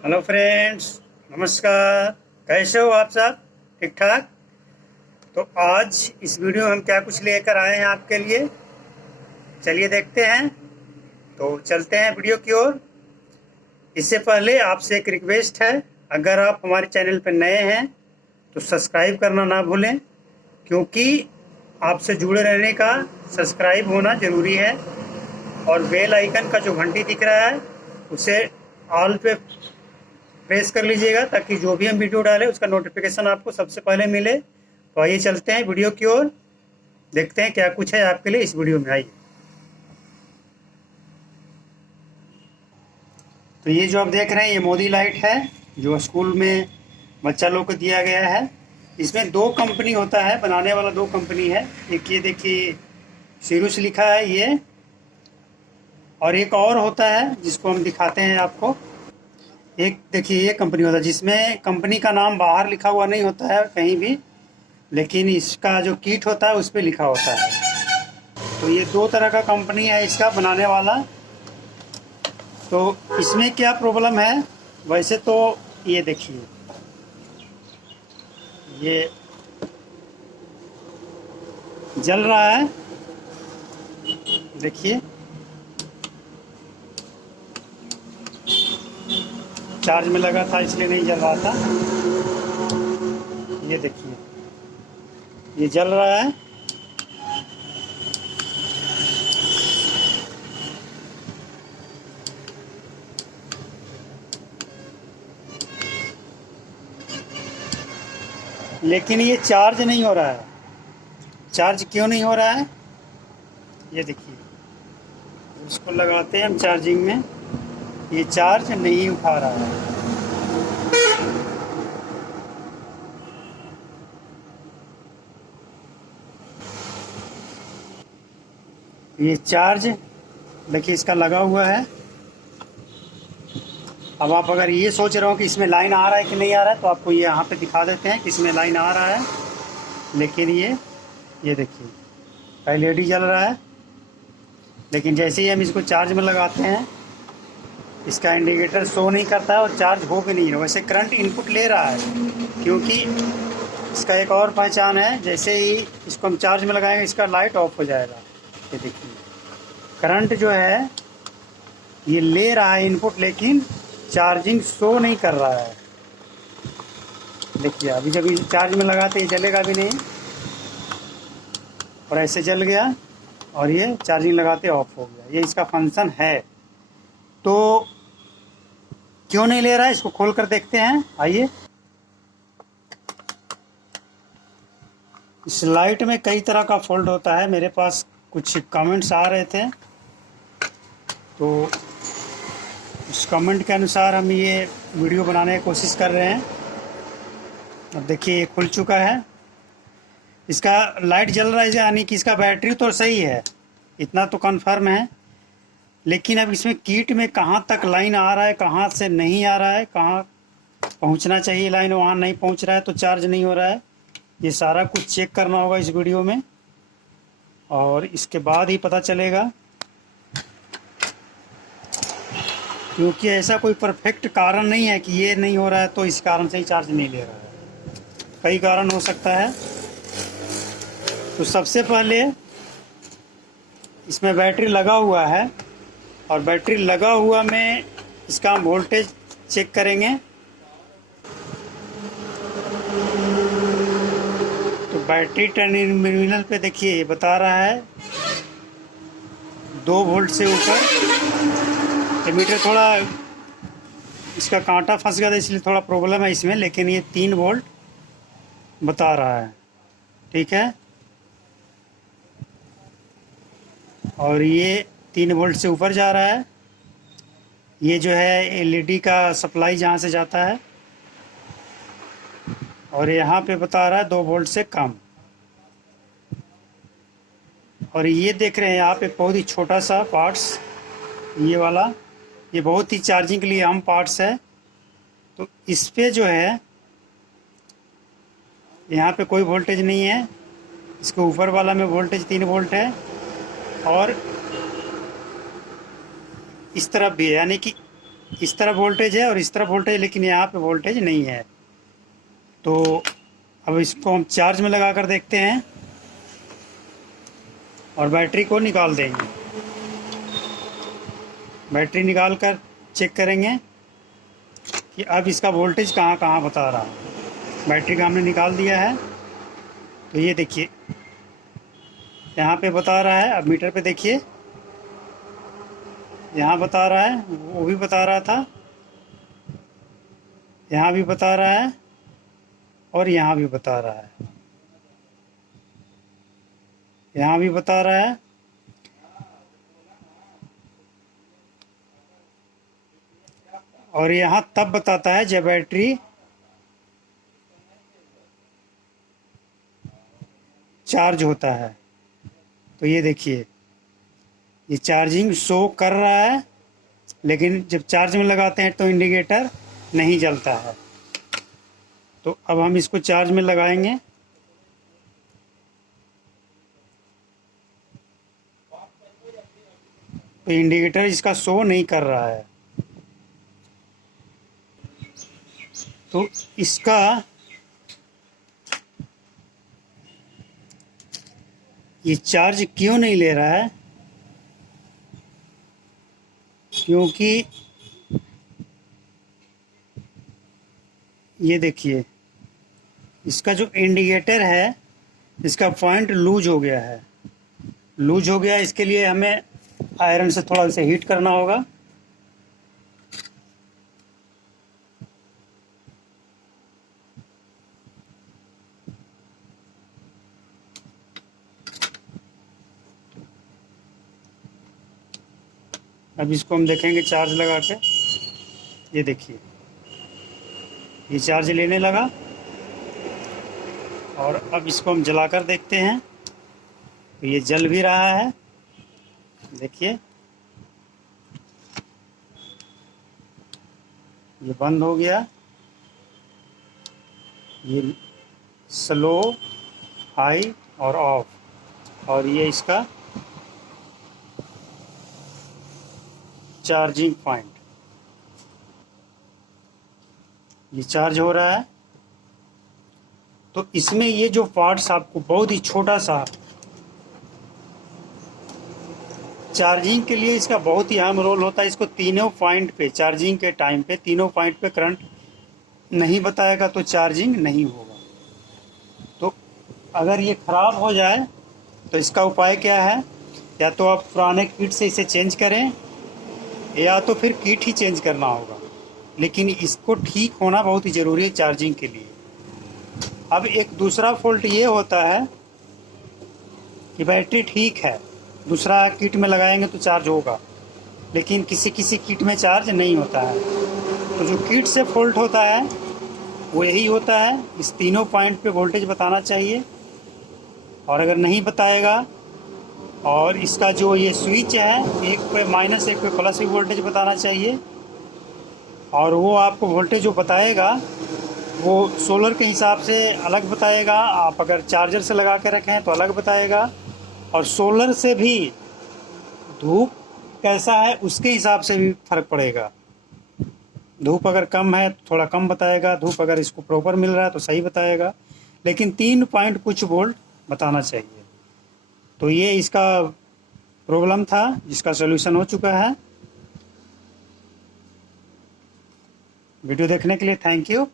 Hello friends, नमस्कार। कैसे हो आप सब? ठीक ठाक। तो आज इस वीडियो में हम क्या कुछ लेकर आए हैं आपके लिए, चलिए देखते हैं। तो चलते हैं वीडियो की ओर। इससे पहले आपसे एक रिक्वेस्ट है, अगर आप हमारे चैनल पर नए हैं तो सब्सक्राइब करना ना भूलें, क्योंकि आपसे जुड़े रहने का सब्सक्राइब होना ज़रूरी है। और बेल आइकन का जो घंटी दिख रहा है उसे ऑल पे प्रेस कर लीजिएगा, ताकि जो भी हम वीडियो डालें उसका नोटिफिकेशन आपको सबसे पहले मिले। तो आइए चलते हैं वीडियो की ओर, देखते हैं क्या कुछ है आपके लिए इस वीडियो में। आइए। तो ये जो आप देख रहे हैं, ये मोदी लाइट है, जो स्कूल में बच्चा लोग को दिया गया है। इसमें दो कंपनी होता है, बनाने वाला दो कंपनी है। एक ये देखिए सीरूस लिखा है ये, और एक और होता है जिसको हम दिखाते हैं आपको। एक देखिए ये कंपनी होता है जिसमें कंपनी का नाम बाहर लिखा हुआ नहीं होता है कहीं भी, लेकिन इसका जो किट होता है उस पर लिखा होता है। तो ये दो तरह का कंपनी है इसका बनाने वाला। तो इसमें क्या प्रॉब्लम है, वैसे तो ये देखिए, ये जल रहा है, देखिए चार्ज में लगा था इसलिए नहीं जल रहा था। ये देखिए ये जल रहा है। लेकिन ये चार्ज नहीं हो रहा है। चार्ज क्यों नहीं हो रहा है, ये देखिए, उसको लगाते हैं हम चार्जिंग में, ये चार्ज नहीं उठा रहा है। ये चार्ज देखिए इसका लगा हुआ है। अब आप अगर ये सोच रहे हो कि इसमें लाइन आ रहा है कि नहीं आ रहा है, तो आपको ये यहाँ पे दिखा देते हैं कि इसमें लाइन आ रहा है। लेकिन ये देखिए एलईडी जल रहा है, लेकिन जैसे ही हम इसको चार्ज में लगाते हैं इसका इंडिकेटर शो नहीं करता है और चार्ज हो भी नहीं है। वैसे करंट इनपुट ले रहा है, क्योंकि इसका एक और पहचान है, जैसे ही इसको हम चार्ज में लगाएंगे इसका लाइट ऑफ हो जाएगा। ये देखिए करंट जो है ये ले रहा है इनपुट, लेकिन चार्जिंग शो नहीं कर रहा है। देखिए अभी जब इसे चार्ज में लगाते ये जलेगा भी नहीं, और ऐसे जल गया, और ये चार्जिंग लगाते ऑफ हो गया। ये इसका फंक्शन है। तो क्यों नहीं ले रहा है, इसको खोल कर देखते हैं, आइए। इस लाइट में कई तरह का फॉल्ट होता है। मेरे पास कुछ कमेंट्स आ रहे थे, तो उस कमेंट के अनुसार हम ये वीडियो बनाने की कोशिश कर रहे हैं। अब देखिए ये खुल चुका है, इसका लाइट जल रहा है, यानी कि इसका बैटरी तो सही है, इतना तो कन्फर्म है। लेकिन अब इसमें किट में कहाँ तक लाइन आ रहा है, कहाँ से नहीं आ रहा है, कहाँ पहुँचना चाहिए लाइन वहाँ नहीं पहुँच रहा है, तो चार्ज नहीं हो रहा है। ये सारा कुछ चेक करना होगा इस वीडियो में, और इसके बाद ही पता चलेगा। क्योंकि ऐसा कोई परफेक्ट कारण नहीं है कि ये नहीं हो रहा है तो इस कारण से ही चार्ज नहीं ले रहा है, कई कारण हो सकता है। तो सबसे पहले इसमें बैटरी लगा हुआ है, और बैटरी लगा हुआ में इसका हम वोल्टेज चेक करेंगे। तो बैटरी टर्मिनल पे देखिए ये बता रहा है 2 वोल्ट से ऊपर। एमीटर थोड़ा इसका कांटा फंस गया था इसलिए थोड़ा प्रॉब्लम है इसमें, लेकिन ये 3 वोल्ट बता रहा है, ठीक है। और ये 3 वोल्ट से ऊपर जा रहा है। ये जो है एलईडी का सप्लाई जहाँ से जाता है, और यहाँ पे बता रहा है 2 वोल्ट से कम। और ये देख रहे हैं यहाँ पे बहुत ही छोटा सा पार्ट्स, ये वाला, ये बहुत ही चार्जिंग के लिए अहम पार्ट्स है। तो इस पे जो है यहाँ पे कोई वोल्टेज नहीं है, इसके ऊपर वाला में वोल्टेज 3 वोल्ट है, और इस तरफ भी है, यानी कि इस तरफ वोल्टेज है और इस तरफ वोल्टेज, लेकिन यहाँ पे वोल्टेज नहीं है। तो अब इसको हम चार्ज में लगा कर देखते हैं और बैटरी को निकाल देंगे। बैटरी निकाल कर चेक करेंगे कि अब इसका वोल्टेज कहाँ कहाँ बता रहा है। बैटरी का हमने निकाल दिया है, तो ये देखिए यहाँ पे बता रहा है। अब मीटर पे देखिए, यहाँ बता रहा है, वो भी बता रहा था, यहाँ भी बता रहा है और यहाँ भी बता रहा है, यहाँ भी बता रहा है। और यहाँ तब बताता है जब बैटरी चार्ज होता है। तो ये देखिए, ये चार्जिंग शो कर रहा है, लेकिन जब चार्ज में लगाते हैं तो इंडिकेटर नहीं जलता है। तो अब हम इसको चार्ज में लगाएंगे। तो इंडिकेटर इसका शो नहीं कर रहा है। तो इसका ये चार्ज क्यों नहीं ले रहा है? क्योंकि ये देखिए, इसका जो इंडिकेटर है, इसका पॉइंट लूज हो गया है। लूज हो गया, इसके लिए हमें आयरन से थोड़ा इसे हीट करना होगा। अब इसको हम देखेंगे चार्ज लगा के। ये देखिए, ये चार्ज लेने लगा। और अब इसको हम जलाकर देखते हैं, तो ये जल भी रहा है। देखिए, ये बंद हो गया। ये स्लो, हाई और ऑफ, और ये इसका चार्जिंग पॉइंट। ये चार्ज हो रहा है। तो इसमें ये जो पार्ट्स आपको बहुत ही छोटा सा, चार्जिंग के लिए इसका बहुत ही अहम रोल होता है। इसको तीनों पॉइंट पे, चार्जिंग के टाइम पे तीनों पॉइंट पे करंट नहीं बताएगा तो चार्जिंग नहीं होगा। तो अगर ये ख़राब हो जाए तो इसका उपाय क्या है? या तो आप पुराने किट से इसे चेंज करें, या तो फिर किट ही चेंज करना होगा। लेकिन इसको ठीक होना बहुत ही ज़रूरी है चार्जिंग के लिए। अब एक दूसरा फॉल्ट ये होता है कि बैटरी ठीक है, दूसरा किट में लगाएंगे तो चार्ज होगा, लेकिन किसी किसी किट में चार्ज नहीं होता है। तो जो किट से फॉल्ट होता है वो यही होता है, इस तीनों पॉइंट पे वोल्टेज बताना चाहिए। और अगर नहीं बताएगा, और इसका जो ये स्विच है, एक पे माइनस एक पे प्लस भी वोल्टेज बताना चाहिए। और वो आपको वोल्टेज जो बताएगा वो सोलर के हिसाब से अलग बताएगा। आप अगर चार्जर से लगा के रखें तो अलग बताएगा। और सोलर से भी धूप कैसा है उसके हिसाब से भी फ़र्क पड़ेगा। धूप अगर कम है तो थोड़ा कम बताएगा, धूप अगर इसको प्रॉपर मिल रहा है तो सही बताएगा। लेकिन 3 पॉइंट कुछ वोल्ट बताना चाहिए। तो ये इसका प्रॉब्लम था, जिसका सलूशन हो चुका है। वीडियो देखने के लिए थैंक यू।